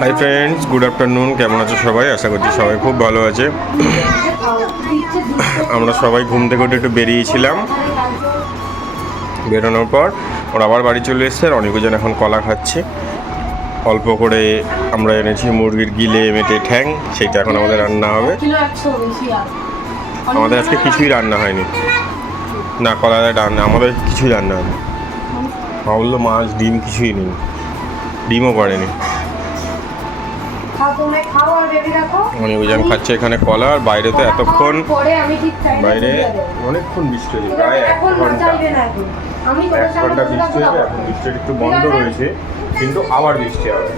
Hi friends, good afternoon. কেমন আছো সবাই? আশা করছি সবাই খুব ভালো আছে। আমরা সবাই ঘুম থেকে উঠে একটু বেরিয়েছিলাম। বেরোনোর পর ওরা আবার বাড়ি চলে এসছে। আর অনেকজন এখন কলা খাচ্ছে। অল্প করে আমরা এনেছি মুরগির গিলে মেটে ঠ্যাং, সেইটা এখন আমাদের রান্না হবে। আমাদের আজকে কিছুই রান্না হয়নি না, কলার রান্না আমাদের কিছুই রান্না হয়নি। মা বললো মাছ ডিম কিছুই নেই, ডিমও করেনি। অনেকজন খাচ্ছে এখানে কলা। আর বাইরে তো এতক্ষণ বাইরে অনেকক্ষণ বৃষ্টি হয়েছে, প্রায় 1 ঘন্টা বৃষ্টি হয়েছে। এখন বৃষ্টিটা একটু বন্ধ রয়েছে, কিন্তু আবার বৃষ্টি হবে।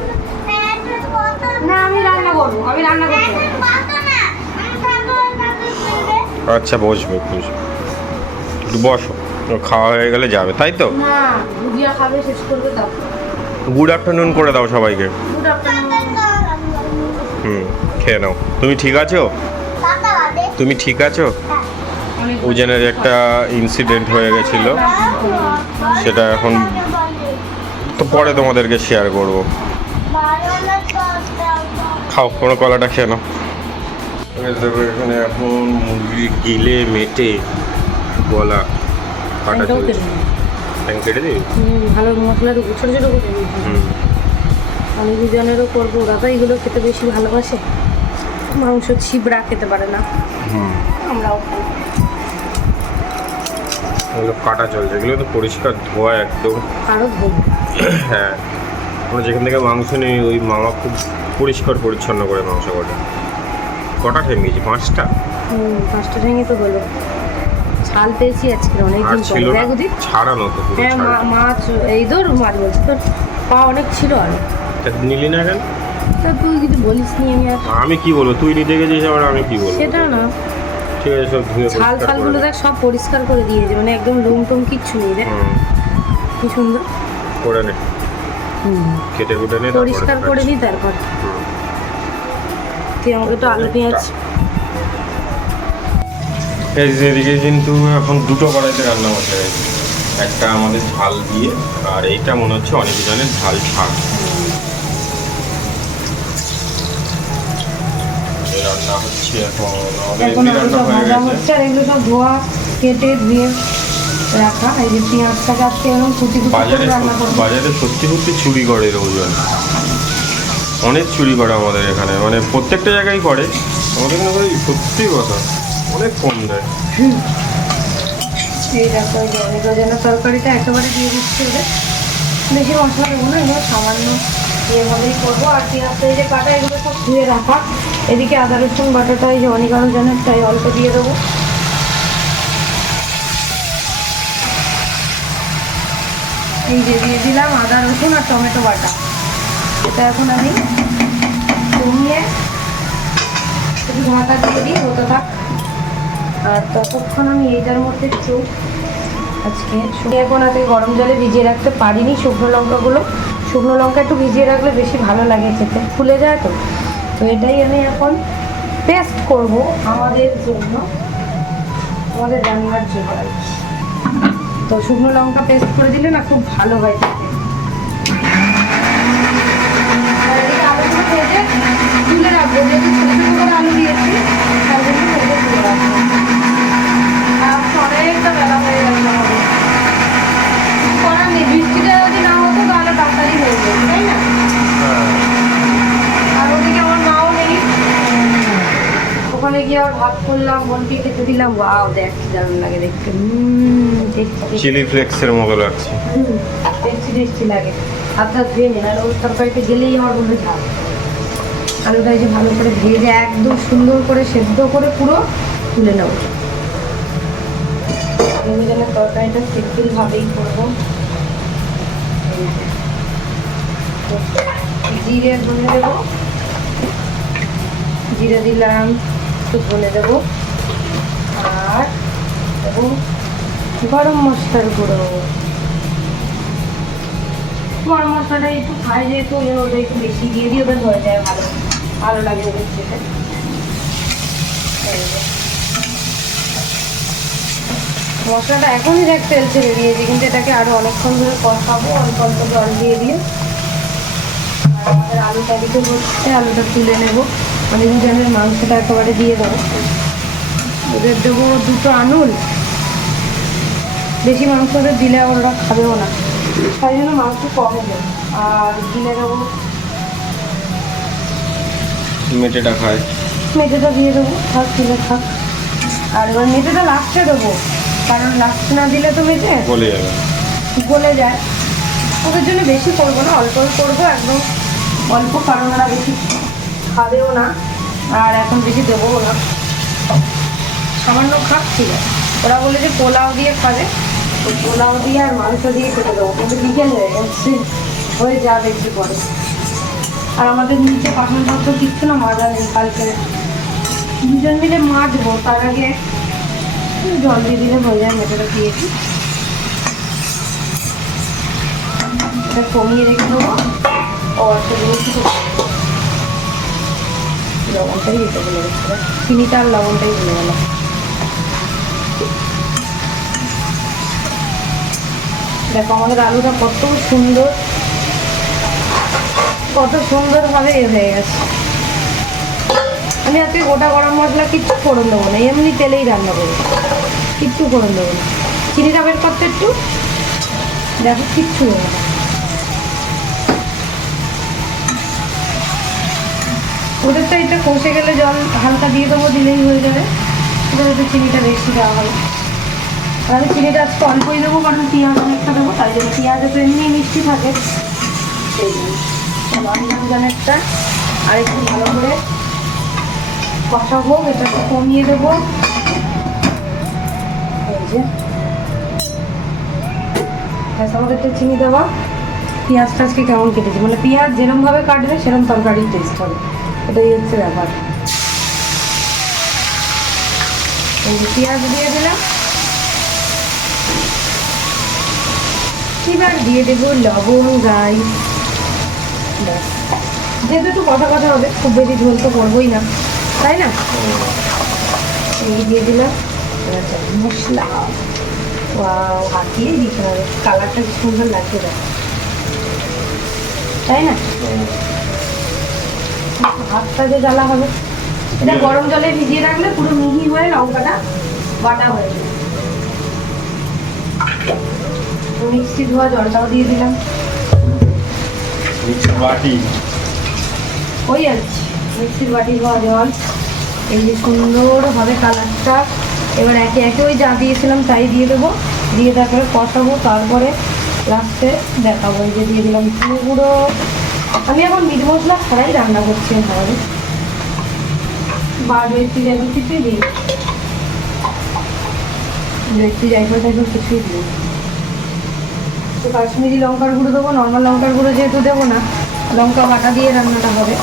আচ্ছা বসবে, একটু বসো, খাওয়া হয়ে গেলে যাবে, তাই তো? গুড আফটারনুন করে দাও সবাইকে। খেয়ে নাও। তুমি ঠিক আছো? তুমি ঠিক আছো? উজানের একটা ইনসিডেন্ট হয়ে গেছিল, সেটা এখন তো পরে তোমাদেরকে শেয়ার করব। খাও, কোনো কলাটা খেয়ে নাও। এখানে এখন মুরগি গিলে মেটে গলা কাটা চলছে। কেটে দিই ভালো মশলা ছোটো ছোটো করে দিই। আমি দুজনেরও করবো। দাদা এগুলো খেতে বেশি ভালোবাসে, মাংস ছিবড়া খেতে পারে না। আমরাও খাই। এগুলো কাটা চলছে, এগুলো তো পরিষ্কার ধোয়া একদম। আরও ধোয়া। হ্যাঁ, আমরা যেখান থেকে মাংস নিই ওই মামা খুব পরিষ্কার পরিচ্ছন্ন করে মাংস কাটে। কটা ঠেঙে গেছি? 5টা। 5টা ঠেঙে তো হলো। ছাল পেয়েছি আজকে অনেকদিন পরে। ছাড়ানো তো পুরো। হ্যাঁ, মাছ এই ধর মাছ বলছি, তোর পা অনেক ছিল। আর নিলি না কেন? তা তুই কিছু বলিস নি। আমি কি বলবো? তুই নিতে গেছিস, আবার আমি কি বলবো? সেটা না, ঠিক আছে, সব ধুয়ে ছাল ছালগুলো দেখ সব পরিষ্কার করে দিয়েছে, মানে একদম লোম টোম কিচ্ছু নেই। দেখ কি সুন্দর করে নে। কেটে কুটে নে, পরিষ্কার করে নি। তারপর তুই আমাকে তো আলু পেঁয়াজ। এদিকে কিন্তু এখন 2টো কড়াইতে রান্না বসে গেছে। একটা আমাদের ঝাল দিয়ে, আর এইটা মনে হচ্ছে অনেকজনের ঝাল ছাড়। রান্না হচ্ছে এখন, হচ্ছে। আর এগুলো সব ধোয়া কেটে ধুয়ে রাখা। এই যে পেঁয়াজটাকে আজকে এরকম কুচি কুচি করে রান্না করব। বাজারে সত্যি সত্যি চুরি করে রোজন, অনেক চুরি করে আমাদের এখানে, মানে প্রত্যেকটা জায়গায় করে। আমাদের এখানে সত্যি কথা অনেক কম দেয়। এই দেখো, এই রোজানের তরকারিটা একেবারে দিয়ে দিচ্ছি। ওদের বেশি মশলা দেবো না, এগুলো সামান্য দিয়ে মধ্যেই করবো। আর পেঁয়াজটা এই যে কাটা, এগুলো সব ধুয়ে রাখা। এদিকে আদা রসুন বাটাটা এই যে অনেক জনের, তাই অল্প দিয়ে দেবো। এই যে দিয়ে দিলাম আদা রসুন আর টমেটো বাটা। এটা এখন আমি কমিয়ে একটু ঢাকা দিয়ে দিই, হতে থাক। আর ততক্ষণ আমি এইটার মধ্যে একটু আজকে এখন আজকে গরম জলে ভিজিয়ে রাখতে পারিনি শুকনো লঙ্কাগুলো। শুকনো লঙ্কা একটু ভিজিয়ে রাখলে বেশি ভালো লাগে খেতে, ফুলে যায় তো। তো এটাই আমি এখন পেস্ট করব আমাদের জন্য, আমাদের রান্নার জন্য আর কি। তো শুকনো লঙ্কা পেস্ট করে দিলে না খুব ভালো হয় খেতে। আলুগুলো ভেজে তুলে রাখবো, যেহেতু ছোটো ছোটো করে আলু দিয়েছি তার জন্য ভেজে তুলে রাখবো। অনেকটা বেলা হয়ে গেল আমাদের, করার নেই। বৃষ্টিটা যদি না হতো তাহলে তাড়াতাড়ি হয়ে যেত, তাই না? আর ওদিকে আমার মাও নেই, ওখানে গিয়ে আবার ভাত করলাম, বোনকে খেতে দিলাম। ওয়াও, দেখ কি দারুণ লাগে দেখতে। চিলি ফ্লেক্সের মতো লাগছে। টেস্টি টেস্টি লাগে। হাতটা ধুয়ে নিন। আর ওই তরকারিতে গেলেই আমার বন্ধু ঝাল। আলুটা যে ভালো করে ভেজে একদম সুন্দর করে সেদ্ধ করে পুরো তুলে নেব। আমি যেন তরকারিটা সিম্পলভাবেই করবো। জিরে ধনে দেবো, জিরে দিলাম, একটু ধনে দেবো, আর দেবো গরম মশলার গুঁড়ো। গরম মশলাটা একটু খাই যেহেতু, ওটা একটু বেশি দিয়ে দিই, ওটা ধরে যায় ভালো, ভালো লাগে ওদের খেতে। মশলাটা এখনই দেখ তেল ছেড়ে দিয়েছি, কিন্তু এটাকে আরো অনেকক্ষণ ধরে কষাবো অল্প অল্প জল দিয়ে দিয়ে। আমাদের আলুটা দিতে হচ্ছে, আলুটা তুলে নেব, মানে দুজনের মাংসটা একেবারে দিয়ে দেবো। ওদের দেবো 2টো আনুল, বেশি মাংস ওদের দিলে ওরা খাবেও না, তাই জন্য মাংস কমে দেবো। আর দিলে দেবো মেটেটা খায়, মেটেটা দিয়ে দেবো, থাক দিলে থাক। আর এবার মেটেটা লাস্টে দেবো, কারণ লাস্টে না দিলে তো মেটে গলে যাবে, গলে যায়। ওদের জন্য বেশি করবো না, অল্প করবো, একদম অল্প, কারণ ওরা বেশি খাবেও না আর এখন বেশি দেবো না, সামান্য খাক, ঠিক আছে। ওরা বলে যে পোলাও দিয়ে খাবে, তো পোলাও দিয়ে আর মাংস দিয়ে খেতে দেবো, কিন্তু বিকেল হয়ে যাবে একটু পরে। আর আমাদের নিচে পাঠান পত্র কিচ্ছু না মাজা নেই, কালকে দুজন মিলে মাজবো, তার আগে জল দিয়ে দিলে হয়ে যায়। মেটেটা দিয়েছি, এটা কমিয়ে রেখে দেবো। ও একটা জিনিস লবণটাই দিতে বলে রেখেছিল, চিনিটা আর লবণটাই ভুলে গেল। দেখো আমাদের আলুটা কত সুন্দর, কত সুন্দরভাবে হয়ে গেছে। আমি আজকে গোটা গরম মশলা কিচ্ছু ফোড়ন দেবো না, এমনি তেলেই রান্না করবো, কিচ্ছু ফোড়ন দেবো না। চিনিটা বের করতে একটু, দেখো কিচ্ছু দেবো না। ওদের তো এটা কষে গেলে জল হালকা দিয়ে দেবো, দিলেই হয়ে যাবে। ওদের একটু চিনিটা বেশি দেওয়া হবে, আর আমি চিনিটা আজকে অল্পই দেবো, কারণ পেঁয়াজ অনেকটা দেবো, তাই জন্য পেঁয়াজে তো এমনি মিষ্টি থাকে, সেই জন্য আমি অনেকটা আর একটু ভালো করে কষা হোক, এটা একটু কমিয়ে দেবো। এই যে আমাদের একটু চিনি দেওয়া, পেঁয়াজটা আজকে কেমন কেটেছি, মানে পেঁয়াজ যেরকমভাবে কাটবে সেরকম তরকারির টেস্ট হবে, এটাই হচ্ছে ব্যাপার। এই যে পেঁয়াজ দিয়ে দিলাম, এবার দিয়ে দেবো লবণ, গাই, যেহেতু একটু কথা কথা হবে, খুব বেশি ঝোল তো করবোই না, তাই না? এই দিয়ে দিলাম মশলা, হাত দিয়েই দিতে হবে, কালারটা কি সুন্দর লাগছে দেখ, তাই না? হাতটা যে জ্বালা হবে, এটা গরম জলে ভিজিয়ে রাখলে পুরো মিহি হয়ে লঙ্কাটা বাটা হয়ে যাবে। মিক্সি ধোয়া জলটাও দিয়ে দিলাম, বাটি ওই যাচ্ছি মিক্সির বাটি ধোয়া জল। এই যে সুন্দর হবে কালারটা, এবার একে একে ওই যা দিয়েছিলাম তাই দিয়ে দেবো, দিয়ে তারপরে কষাবো, তারপরে লাস্টে দেখাবো। এই যে দিয়ে দিলাম গুঁড়ো, আমি এখন মিট মশলা ছাড়াই রান্না করছি, ভাবে বা একটু যাই কিছুই দিই, একটু জায়গা টাইপের কিছুই দিই। তো কাশ্মীরি লঙ্কার গুঁড়ো দেবো, নর্মাল লঙ্কার গুঁড়ো যেহেতু দেবো না, লঙ্কা বাটা দিয়ে রান্নাটা হবে।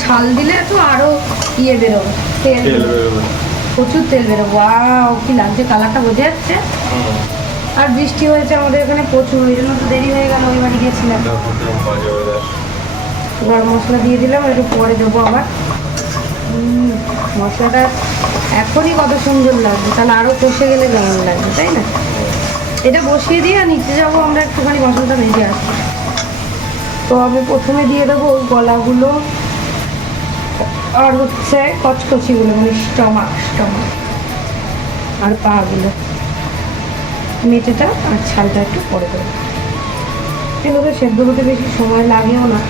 ছাল দিলে তো আরো ইয়ে বেরোবে, তেল বেরোবে, প্রচুর তেল বেরোবে। ওয়াও কি লাগছে, কালারটা বোঝা যাচ্ছে। আর বৃষ্টি হয়েছে আমাদের এখানে প্রচুর, ওই জন্য তো দেরি হয়ে গেল, ওই বাড়ি গিয়েছিলাম। গরম মশলা দিয়ে দিলাম, একটু পরে দেবো আবার। মশলাটা এখনই কত সুন্দর লাগবে, তাহলে আরও কষে গেলে কেমন লাগবে, তাই না? এটা বসিয়ে দিয়ে নিচে যাবো আমরা, একটুখানি মশলাটা ভেজে আসবো। তো আমি প্রথমে দিয়ে দেবো ওই গলাগুলো আর হচ্ছে কচকচিগুলো, মানে স্টমাক আর পাগুলো, মেটেটা আর ছালটা একটু পরে দেবো। এগুলো সেদ্ধ হতে বেশি সময় লাগেও না।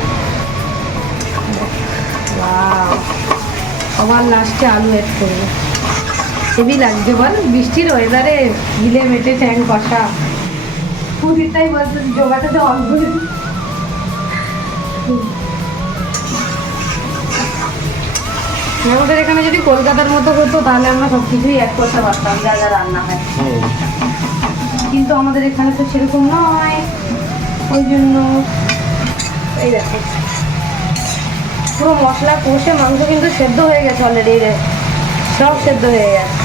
আবার লাস্টে আলু অ্যাড করবো, হেভি লাগছে বল, বৃষ্টির ওয়েদারে গিলে মেটে ট্যাং কষা। পুদিরটাই বলছে জোগাতে অল্প। আমাদের এখানে যদি কলকাতার মতো হতো তাহলে আমরা সব কিছুই এক করতে পারতাম, যা যা রান্না হয়, কিন্তু আমাদের এখানে তো সেরকম নয়, ওই জন্য এই দেখো পুরো মশলা কষে মাংস কিন্তু সেদ্ধ হয়ে গেছে অলরেডি, সব সেদ্ধ হয়ে গেছে।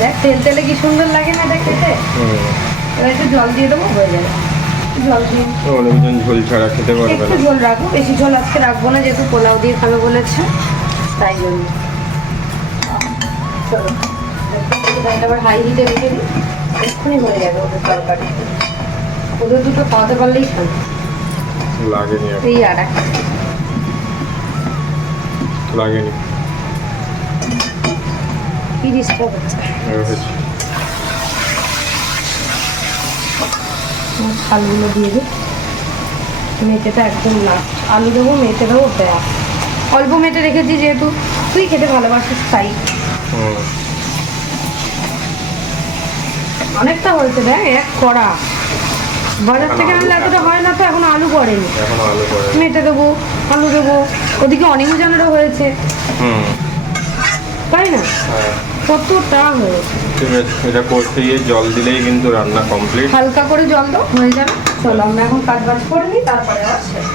দেখ তেল তেলে কি সুন্দর লাগে না এটা খেতে। এবার একটু জল দিয়ে দেবো, হয়ে যাবে। জল দিয়ে অনেকজন ঝোল ছাড়া খেতে পারবে না, একটু ঝোল রাখবো, বেশি ঝোল আজকে রাখবো না, যেহেতু পোলাও দিয়ে খাবে বলেছে, তাই জন্য। চলো আবার হাই হিটে রেখে দিই, এক্ষুনি হয়ে যাবে ওদের তরকারি। ওদের দুটো খাওয়াতে পারলেই শান্তি। লাগেনি আর, এই আর একটা লাগেনি। কি ডিস্টার্ব হচ্ছে। আলুগুলো দিয়ে দিই, মেটেটা একদম লাস্ট। আলু দেবো, মেটে দেবো, ব্যাস। অল্প মেটে রেখেছি যেহেতু তুই খেতে ভালোবাসিস তাই। অনেকটা হয়েছে দেখ, এক কড়া। বাজার থেকে আনলে এতটা হয় না তো, এখন আলু পড়েনি। মেটে দেবো, আলু দেবো, ওদিকে অনেক জানেরও হয়েছে, তাই না? কতটা হয়েছে। ঠিক আছে, এটা করতে গিয়ে জল দিলেই কিন্তু রান্না কমপ্লিট। হালকা করে জল দাও, হয়ে যাবে। চলো আমরা এখন কাজ বাজ করে নিই, তারপরে আবার শেষ।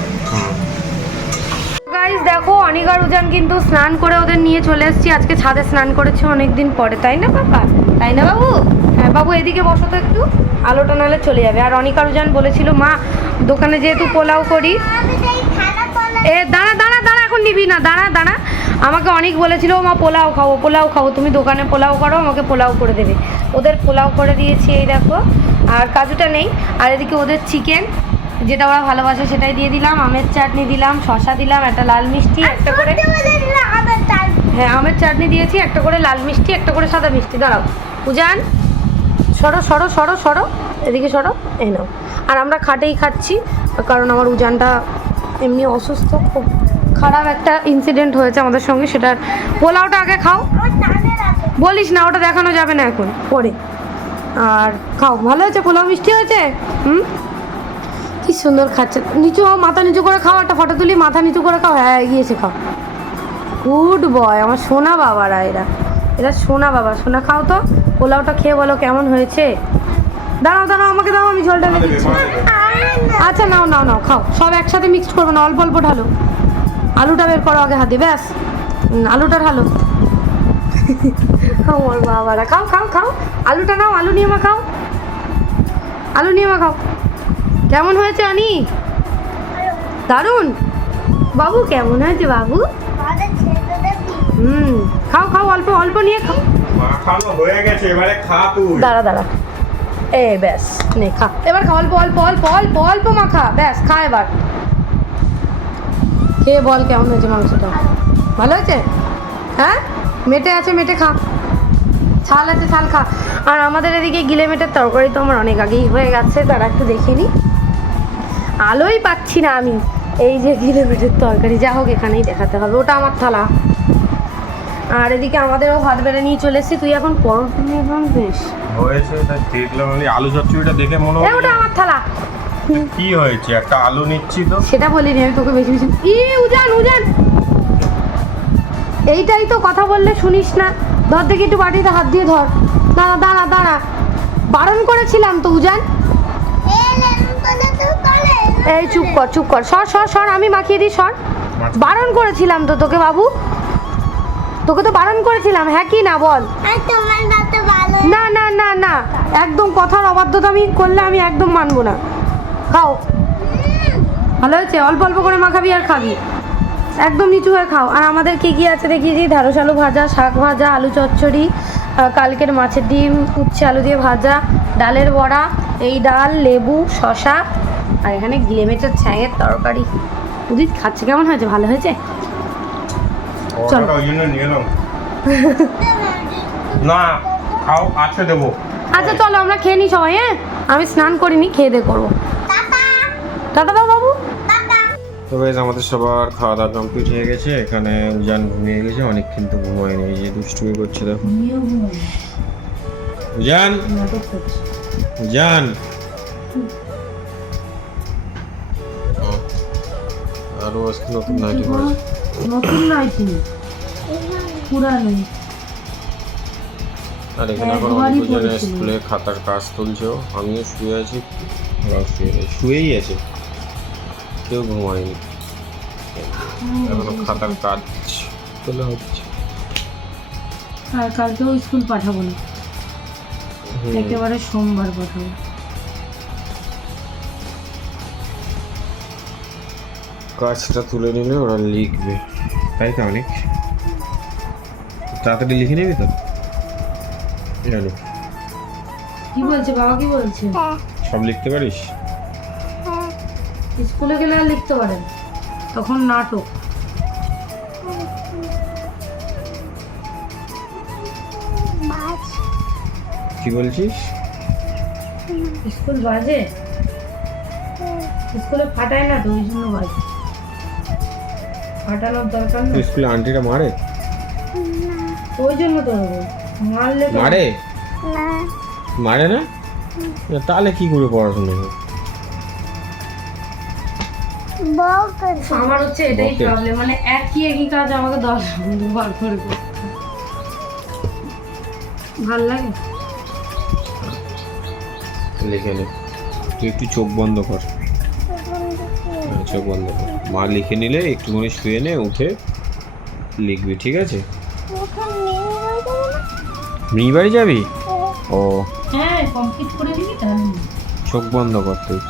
গাইস দেখো, অনিক আর উজান কিন্তু স্নান করে ওদের নিয়ে চলে এসেছি। আজকে ছাদে স্নান করেছে অনেকদিন পরে, তাই না বাবা? তাই না বাবু? হ্যাঁ বাবু, এদিকে বসো তো একটু, আলোটা নাহলে চলে যাবে। আর অনিক আর উজান বলেছিল মা দোকানে যেহেতু পোলাও করি। এ দাঁড়া দাঁড়া দাঁড়া, এখন নিবি না, দাঁড়া দাঁড়া। আমাকে অনেক বলেছিল মা পোলাও খাবো, পোলাও খাবো, তুমি দোকানে পোলাও করো, আমাকে পোলাও করে দেবে। ওদের পোলাও করে দিয়েছি, এই দেখো। আর কাজুটা নেই। আর এদিকে ওদের চিকেন, যেটা ওরা ভালোবাসে সেটাই দিয়ে দিলাম। আমের চাটনি দিলাম, শসা দিলাম, একটা লাল মিষ্টি, একটা করে। হ্যাঁ আমের চাটনি দিয়েছি, একটা করে লাল মিষ্টি, একটা করে সাদা মিষ্টি। দাঁড়াও উজান, সরো সরো সরো সরো, এদিকে সরো, এই নাও। আর আমরা খাটেই খাচ্ছি, কারণ আমার উজানটা এমনি অসুস্থ, খুব খারাপ একটা ইনসিডেন্ট হয়েছে আমাদের সঙ্গে। সেটার পোলাওটা আগে খাও, বলিস না, ওটা দেখানো যাবে না এখন, পরে। আর খাও, ভালো হয়েছে পোলাও, মিষ্টি হয়েছে। কি সুন্দর খাচ্ছে। নিচু হও, মাথা নিচু করে খাও, একটা ফটো তুলি, মাথা নিচু করে খাও। হ্যাঁ এগিয়েছে, খাও। গুড বয়, আমার সোনা বাবারা, এরা সোনা বাবা। সোনা খাও তো, পোলাওটা খেয়ে বলো কেমন হয়েছে। দাঁড়াও দাঁড়াও, আমাকে দাও, আমি ঝোলটা নিয়ে দিচ্ছি। আচ্ছা নাও নাও নাও, খাও। সব একসাথে মিক্সড করবো না, অল্প অল্প ঢালো। আলুটা বের করো আগে হাতে, ব্যাস। আলুটা ঢালো। আমার বাবারা, খাও খাও খাও, আলুটা নাও, আলু নিয়ে মা খাও, আলু নিয়ে মা খাও। কেমন হয়েছে অনি? দারুণ বাবু, কেমন হয়েছে বাবু? খাও খাও, অল্প অল্প নিয়ে খাও। মাখানো হয়ে গেছে, এবারে খা তুই। দাঁড়া দাঁড়া, এ ব্যাস, নে খা এবার, খা অল্প অল্প অল্প অল্প অল্প মাখা, ব্যাস খা এবার। খেয়ে বল কেমন হয়েছে মাংসটা, ভালো হয়েছে? হ্যাঁ মেটে আছে, মেটে খা, ছাল আছে ছাল খা। আর আমাদের এদিকে গিলে মেটের তরকারি তো আমার অনেক আগেই হয়ে গেছে, তারা একটু দেখিনি, আলোই পাচ্ছি না আমি। এই যে গিলে মেটের তরকারি, যা হোক এখানেই দেখাতে হবে, ওটা আমার থালা। আর এদিকে আমাদেরও ভাত বেড়ে নিয়ে চলে এসেছি। তুই এখন পরোটা নিয়ে বেশ হয়েছে, তাই দেখলাম আমি আলু চচ্চড়িটা দেখে মনে হলো ওটা আমার থালা। কি হয়েছে, একটা আলু নিচ্ছি তো। সেটা বলিনি আমি তোকে, বেশি বেশি উজান উজান, এইটাই তো কথা বললে শুনিস না। ধর দেখি একটু বাটিতে হাত দিয়ে ধর। দাঁড়া দাঁড়া দাঁড়া, বারণ করেছিলাম তো উজান। এই চুপ কর চুপ কর, সর সর সর, আমি মাখিয়ে দিই, সর। বারণ করেছিলাম তো তোকে বাবু, তোকে তো বারণ করেছিলাম, হ্যাঁ কি না বল। না না না না, একদম কথার অবাধ্যতা আমি করলে আমি একদম মানবো না। খাও, ভালো হয়েছে, অল্প অল্প করে মাখাবি আর খাবি, একদম নিচু হয়ে খাও। আর আমাদের কি কি আছে দেখিয়েছি, ঢ্যাঁড়স আলু ভাজা, শাক ভাজা, আলু চচ্চড়ি, কালকের মাছের ডিম, উচ্ছে আলু দিয়ে ভাজা, ডালের বড়া, এই ডাল, লেবু, শশা, আর এখানে গিলে মেটের ছ্যাঁয়ের তরকারি। উদিত খাচ্ছে, কেমন হয়েছে, ভালো হয়েছে? চল ওই জন্য নিয়ে এলাম না, খাও, আছে দেবো। আচ্ছা চলো আমরা খেয়ে নিই সবাই। হ্যাঁ আমি স্নান করিনি, খেয়ে দিয়ে করবো। টাটা দাও বাবু। তো গাইস, আমাদের সবার খাওয়া দাওয়া কমপ্লিট হয়ে গেছে। এখানে উজান ঘুমিয়ে গেছে, অনেক কিন্তু ঘুমোয়নি, এই যে দুষ্টুমি করছে দেখো। উজান উজান, আরো আজকে নতুন নাইটি পড়েছে। নতুন নাইটি পুরানো। আর এখানে এখন অনেক জনের স্কুলে খাতার কাজ তুলছে, আমিও শুয়ে আছি, ওরাও শুয়েই আছে, কেউ ঘুমায়নি, এখনো খাতার কাজ তোলা হচ্ছে। আর কালকেও স্কুল পাঠাবো না, একেবারে সোমবার পাঠাবো। কাজটা তুলে নিলে ওরা লিখবে, তাই তো? অনেক তাড়াতাড়ি লিখে নিবি তো? জানি কি বলছে বাবা, কি বলছে? সব লিখতে পারিস? স্কুলে গেলে আর লিখতে পারেন, তখন নাটক। কি বলছিস? স্কুল বাজে, স্কুলে ফাটায় না তো, ওই জন্য বাজে। ফাটানোর দরকার নেই। স্কুলে আন্টিরা মারে? ওই জন্য তো মারলে তো মারে মারে না? তাহলে কি করে পড়াশোনা হবে? আমার হচ্ছে এটাই প্রবলেম, মানে একই কাজ আমাকে 10 বার করে করতে ভাল লাগে। লিখে নে, তুই একটু চোখ বন্ধ কর। চোখ বন্ধ কর, মা লিখে নিলে একটুখানি শুয়ে নে, উঠে লিখবি, ঠিক আছে? মেয়ে বাড়ি যাবি? ও হ্যাঁ, কমপ্লিট করে দিবি তাহলে। চোখ বন্ধ কর তুই।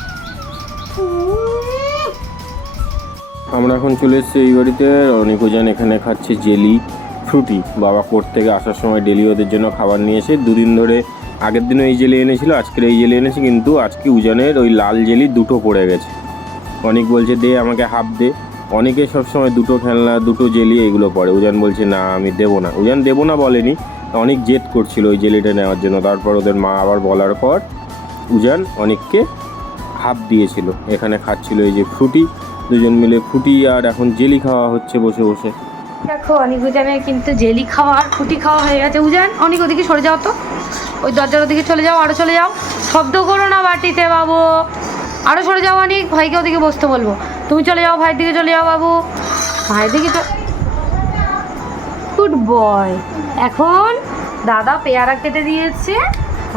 আমরা এখন চলে এসেছি এই বাড়িতে। অনেকজন এখানে খাচ্ছে জেলি ফ্রুটি। বাবা কোর্ট থেকে আসার সময় ডেলি ওদের জন্য খাবার নিয়ে এসে 2 দিন ধরে, আগের দিনও এই জেলি এনেছিল, আজকের এই জেলি এনেছে, কিন্তু আজকে উজানের ওই লাল জেলি 2টো পড়ে গেছে। অনেক বলছে দে আমাকে হাফ দে। অনেকে সবসময় 2টো খেলনা 2টো জেলি এগুলো পড়ে। উজান বলছে না আমি দেবো না। উজান দেবো না বলেনি, অনেক জেদ করছিল ওই জেলিটা নেওয়ার জন্য। তারপর ওদের মা আবার বলার পর উজান অনেককে হাফ দিয়েছিল। এখানে খাচ্ছিল এই যে ফ্রুটি, 2জন মিলে ফ্রুটি আর এখন জেলি খাওয়া হচ্ছে বসে বসে। দেখো অনেক উজানের কিন্তু জেলি খাওয়া আর ফ্রুটি খাওয়া হয়ে গেছে। উজান অনেক ওদিকে সরে যাও তো, ওই দরজার ওদিকে চলে যাও, আরও চলে যাও। শব্দ করো না বাটিতে বাবু, আরও সরে যাও। অনেক ভাইকে ওদিকে বসতে বলবো। তুমি চলে যাও, ভাইয়ের দিকে চলে যাও বাবু, ভাইয়ের দিকে তো। Good boy. এখন দাদা পেয়ারা কেটে দিয়েছে,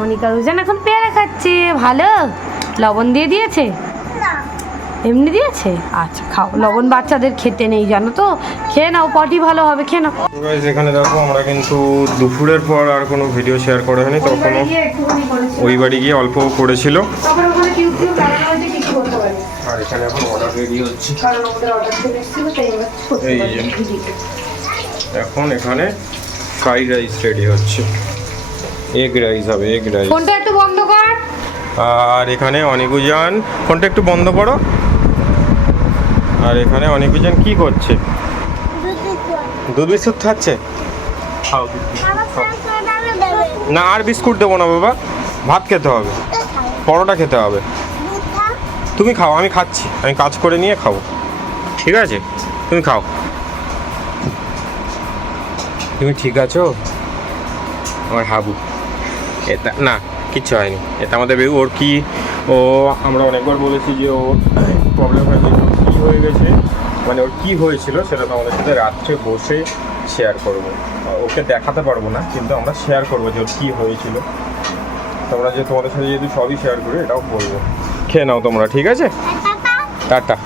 অনিকা উজান এখন পেয়ারা খাচ্ছে। ভালো লবণ দিয়ে দিয়েছে? এমনি দিয়েছে? আচ্ছা খাও, লবণ বাচ্চাদের খেতে নেই জানো তো, খেয়ে নাও, পটি ভালো হবে, খেয়ে নাও। এখানে দেখো আমরা কিন্তু দুপুরের পর আর কোনো ভিডিও শেয়ার করা হয়নি, তখনও ওই বাড়ি গিয়ে অল্প করেছিল। আর এখানে এখন অর্ডার রেডি হচ্ছে। এই যে এখন এখানে ফ্রাইড রাইস রেডি হচ্ছে, এগ রাইস হবে, এগ রাইস। ফোনটা একটু বন্ধ কর। আর এখানে অনেকজন, ফোনটা একটু বন্ধ করো। আর এখানে অনেকজন কি করছে? দুধ বিস্কুট খাচ্ছে। খাও না, আর বিস্কুট দেবো না বাবা, ভাত খেতে হবে, পরোটা খেতে হবে। তুমি খাও, আমি খাচ্ছি, আমি কাজ করে নিয়ে খাবো, ঠিক আছে? তুমি খাও। তুমি ঠিক আছো? আমার হাবু এটা না, কিচ্ছু হয়নি, এটা আমাদের বেবু। ওর কি, ও আমরা অনেকবার বলেছি যে ওর প্রবলেম হয়েছে, কী হয়ে গেছে, মানে ওর কী হয়েছিল সেটা তো আমাদের সাথে রাত্রে বসে শেয়ার করবো। ওকে দেখাতে পারবো না, কিন্তু আমরা শেয়ার করবো যে ওর কী হয়েছিল। তোমরা যে তোমাদের সাথে যদি সবই শেয়ার করি, এটাও বলবো। খেয়ে নাও তোমরা, ঠিক আছে? টাটা।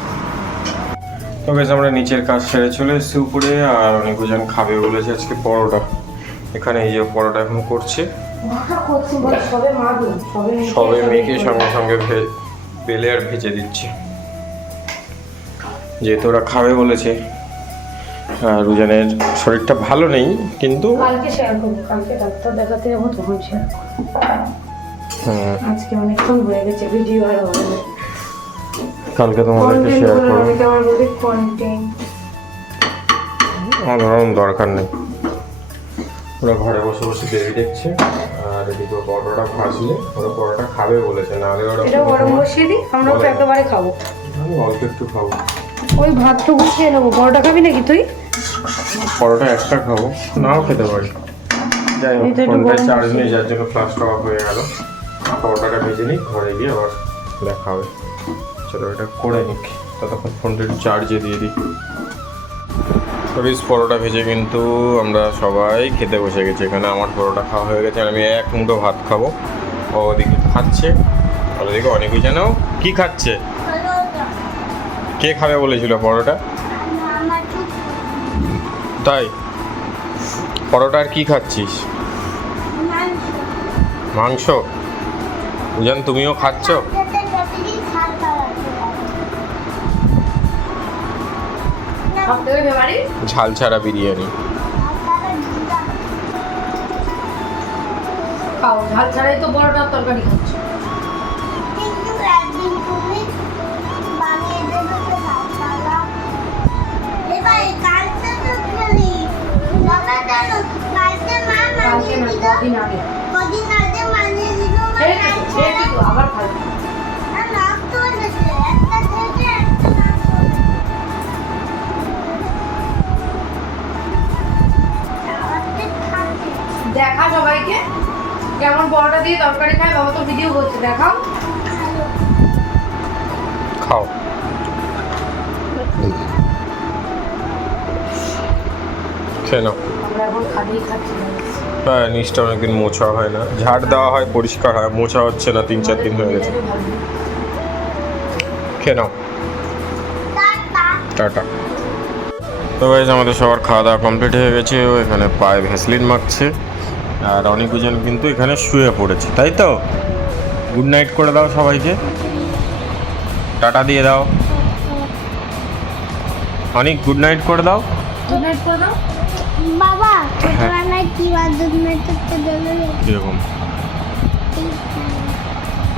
তো বেশ আমরা নিচের কাজ সেরে চলে এসেছি উপরে। আর অনেকজন খাবে বলেছে আজকে পরোটা। এখানে এই যে পরোটা এখন করছে, সবে মেখে সঙ্গে সঙ্গে বেলে আর ভেজে দিচ্ছি, যেহেতু ওরা খাবে বলেছে। আর রুজানের শরীরটা ভালো নেই, কিন্তু কালকে শেয়ার করবো, কালকে ডাক্তার দেখাতে যাবো তখন শেয়ার করবো। আজকে অনেকক্ষণ হয়ে গেছে ভিডিও আর হবে না, কালকে তোমাদেরকে শেয়ার করবো। আমার ধরুন দরকার নেই, ওরা ঘরে বসে বসে বেবি দেখছে। আর এদিকে পরোটা ভাজলে ওরা পরোটা খাবে বলেছে, নাহলে ওরা গরম বসিয়ে দিই, আমরা তো একেবারে খাবো। আমি অল্প একটু খাবো, ওই ভাতটুকু খেয়ে নেবো। পরোটা খাবি নাকি তুই? পরোটা একটা খাবো, নাও খেতে পারি। যাই হোক, ফোনটায় চার্জ নেই, যার জন্য ফ্লাশটা অফ হয়ে গেল। পরোটাটা ভেজে নিই, ঘরে গিয়ে আবার দেখা হবে। চলো এটা করে নিক, ততক্ষণ ফোনটা একটু চার্জে দিয়ে দিই। পরোটা ভেজে কিন্তু আমরা সবাই খেতে বসে গেছি। এখানে আমার পরোটা খাওয়া হয়ে গেছে, আমি এক মুঠো ভাত খাবো। ও ওদিকে খাচ্ছে, আর ওদিকে অনেকেই জানো কি খাচ্ছে। কে খাবে বলেছিল পরোটা? তাই পরোটা আর কি খাচ্ছিস? মাংস। উজান তুমিও খাচ্ছ? ঝাল ছাড়া বিরিয়ানি। খাও, ঝাল ছাড়াই তো পরোটার তরকারি খাচ্ছ। কিন্তু একদিন তুমি বানিয়ে দিয়ে তরকারি খায়, বাবা তো ভিডিও করছে, দেখাও। খাও। খেয়ে নাও। আমরা এখন খালি খাচ্ছি না। হ্যাঁ, নিচটা অনেকদিন মোছা হয় না, ঝাড় দেওয়া হয়, পরিষ্কার হয়, মোছা হচ্ছে না, 3-4 দিন হয়ে গেছে। খেয়ে নাও। টাটা। তো গাইস, আমাদের সবার খাওয়া দাওয়া কমপ্লিট হয়ে গেছে। ও এখানে পায়ে ভ্যাসলিন মাখছে, আর অনেক দুজন কিন্তু এখানে শুয়ে পড়েছে, তাই তো? গুড নাইট করে দাও সবাইকে, টাটা দিয়ে দাও। অনেক গুড নাইট করে দাও। গুড নাইট করে দাও। বাবা ছোটবেলায় কি বাদুর মেটাতে দেবে? কিরকম?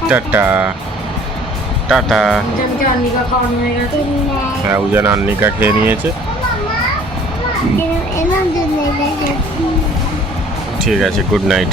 Tata tata. উজানকে অন্নিকা খাওয়ানো হয়ে গেছে। হ্যাঁ, উজান আন্নিকা খেয়ে নিয়েছে। এরম জন্য ঠিক আছে, গুড নাইট।